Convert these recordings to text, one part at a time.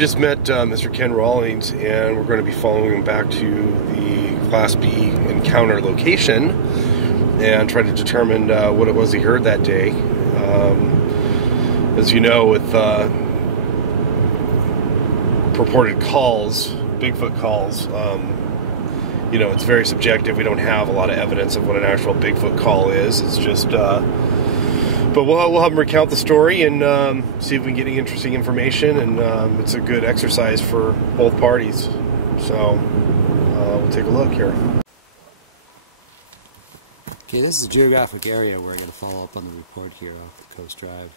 just met Mr. Ken Rawlings, and we're going to be following him back to the Class B encounter location and try to determine what it was he heard that day. As you know, with purported calls, Bigfoot calls, you know, it's very subjective. We don't have a lot of evidence of what an actual Bigfoot call is. It's just, but we'll have him recount the story and see if we can get any interesting information, and it's a good exercise for both parties. So we'll take a look here. Okay, this is the geographic area we're going to follow up on the report here off the Coast Drive.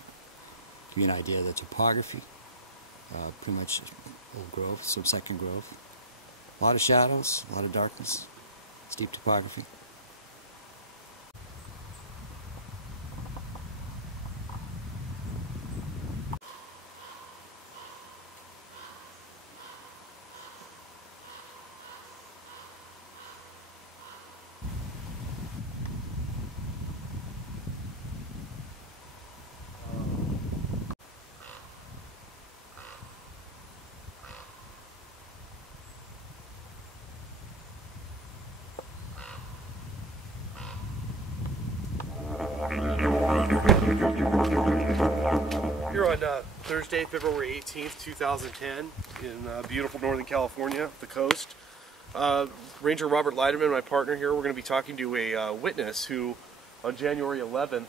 Give you an idea of the topography. Pretty much old growth, some second growth. A lot of shadows, a lot of darkness, steep topography. Here on Thursday, February 18th, 2010, in beautiful Northern California, the coast. Ranger Robert Leiterman, my partner here, we're going to be talking to a witness who, on January 11th,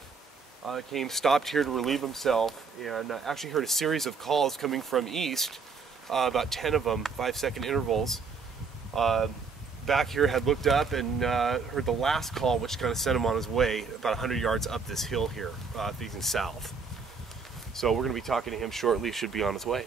stopped here to relieve himself, and actually heard a series of calls coming from east, about 10 of them, 5-second intervals. Back here, had looked up and heard the last call, which kind of sent him on his way about 100 yards up this hill here, facing south. So we're going to be talking to him shortly. Should be on his way.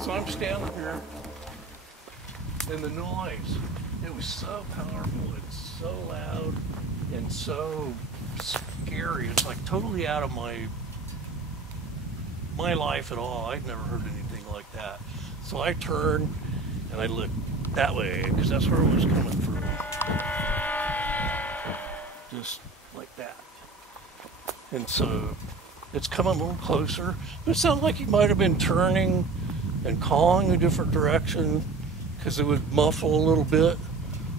So I'm standing here, and the noise, it was so powerful and so loud and so scary. It's like totally out of my life at all. I'd never heard anything like that. So I turned and I looked that way because that's where it was coming from. Just like that. And so it's coming a little closer. It sounded like he might have been turning and calling a different direction because it would muffle a little bit.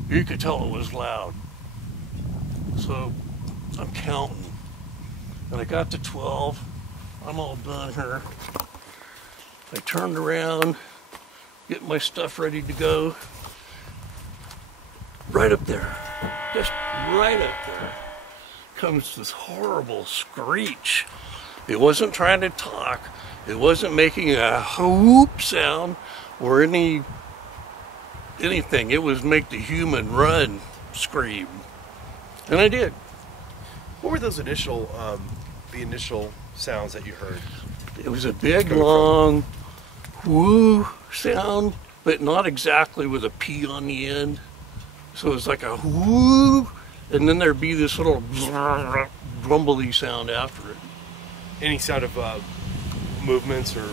You could tell it was loud. So I'm counting. And I got to 12. I'm all done here. I turned around, getting my stuff ready to go. Right up there, just right up there, comes this horrible screech. It wasn't trying to talk. It wasn't making a whoop sound or anything. It was make the human run scream. And I did. What were those initial, the initial sounds that you heard? It was a big, long whoo sound, but not exactly with a P on the end. So it was like a whoo, and then there'd be this little rumbly sound after it. Any sound of movements or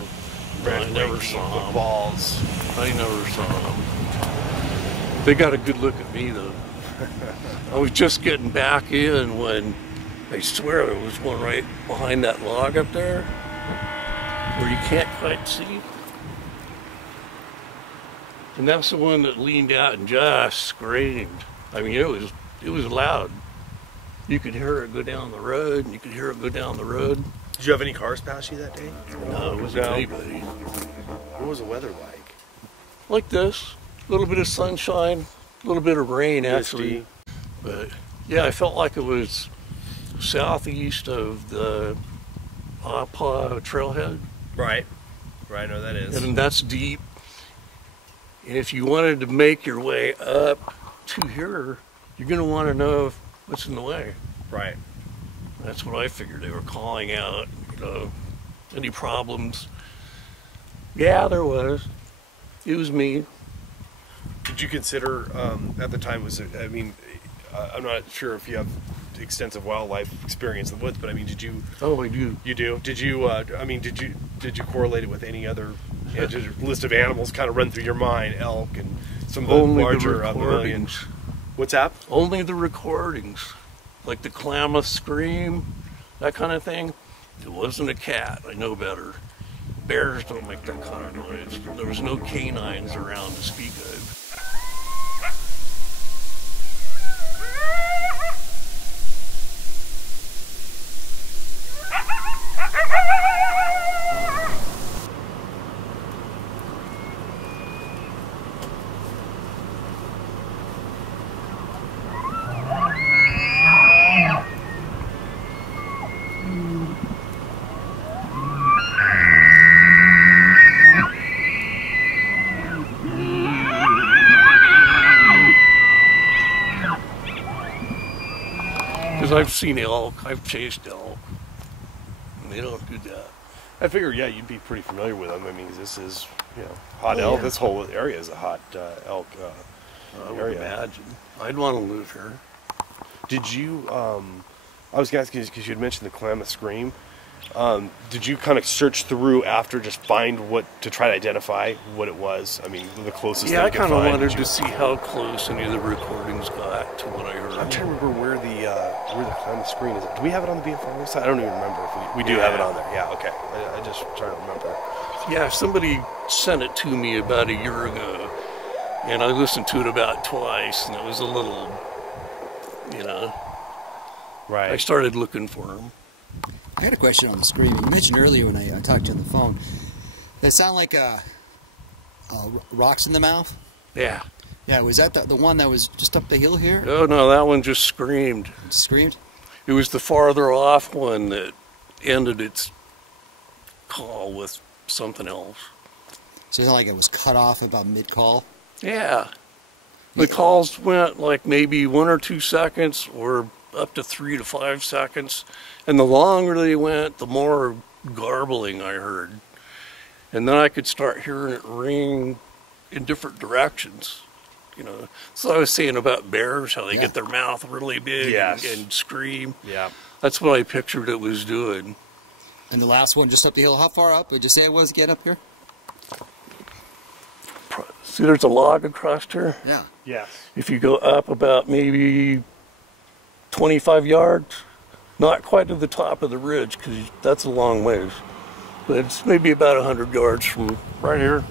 I never saw them. Balls? I never saw them. They got a good look at me though. I was just getting back in when I swear there was one right behind that log up there where you can't quite see. And that's the one that leaned out and just screamed. I mean, it was loud. You could hear it go down the road, and you could hear it go down the road. Did you have any cars pass you that day? No, it wasn't anybody. What was the weather like? Like this. A little bit of sunshine, a little bit of rain actually. But yeah, I felt like it was southeast of the Paw trailhead. Right. Right, I know that is. And that's deep. And if you wanted to make your way up to here, you're going to want to know what's in the way. Right. That's what I figured. They were calling out, you any problems. Yeah, there was. It was me. Did you consider at the time? I mean, I'm not sure if you have extensive wildlife experience in the woods, but I mean, did you? Oh, I do. You do? Did you? I mean, did you correlate it with any other did a list of animals kind of run through your mind? Elk and some of the Only larger the mammalian. recordings. What's that? Only the recordings, like the Klamath scream, that kind of thing. It wasn't a cat. I know better. Bears don't make that kind of noise. There was no canines around to speak of. Because I've seen elk, I've chased elk, and they don't do that. I figure, yeah, you'd be pretty familiar with them. I mean, this is, hot elk. Yeah. This whole area is a hot elk I would area. imagine. I'd want to live here. Did you? I was going to ask you because you had mentioned the Klamath scream. Did you kind of search through after just find what to try to identify what it was? I mean, the closest. Yeah, that I you could kind of find. wanted to see how close any of the recordings got to what I heard. I'm trying to remember where the Klamath scream is. Do we have it on the BFRO site? I don't even remember if we do have it on there. Yeah, okay. I just trying to remember. Yeah, somebody sent it to me about a year ago, and I listened to it about twice, and it was a little, Right. I started looking for them. I had a question on the scream. You mentioned earlier when I talked to you on the phone, they sound like rocks in the mouth. Yeah. Yeah, was that the one that was just up the hill here? Oh, no, that one just screamed. It screamed? It was the farther off one that ended its call with something else. So it's not like it was cut off about mid-call? Yeah. The calls went like maybe 1 or 2 seconds or up to 3 to 5 seconds. And the longer they went, the more garbling I heard. And then I could start hearing it ring in different directions. So I was saying about bears, how they get their mouth really big Yes. and scream. Yeah. That's what I pictured it was doing. And the last one just up the hill, how far up would you say it was getting up here? See, there's a log across here. Yeah. Yes. If you go up about maybe 25 yards, not quite to the top of the ridge, because that's a long ways. But it's maybe about 100 yards from right here.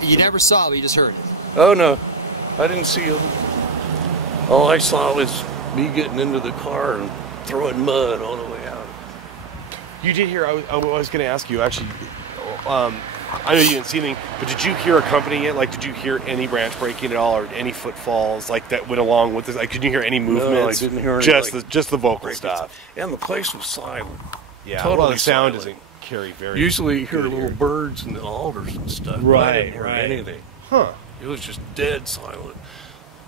You never saw it, but you just heard it. Oh no, I didn't see him. All I saw was me getting into the car and throwing mud all the way out. You did hear, I was going to ask you, actually, I know you didn't see anything, but did you hear accompanying it? Like, did you hear any branch breaking at all, or any footfalls, like, that went along with this? Like, did you hear any movements? No, I didn't hear any, just the vocal stuff. And the place was silent. Yeah, Totally well, the sound silent. doesn't carry very Usually you hear good little here. birds and the alders and stuff. but I Right, didn't hear right. anything. Huh. It was just dead silent.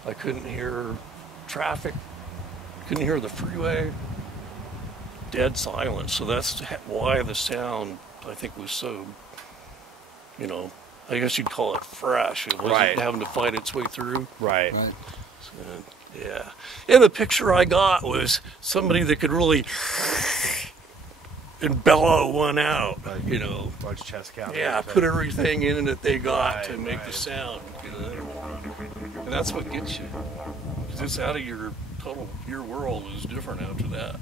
I couldn't hear traffic, couldn't hear the freeway. Dead silent. So that's why the sound, I think, was so, I guess you'd call it fresh. It wasn't Right. having to fight its way through. Right. Right. So, yeah. And the picture I got was somebody that could really and bellow one out, Large chest cavity. Yeah, put everything in that they got Right, to make the right. sound, And that's what gets you. 'Cause it's out of your world is different after that.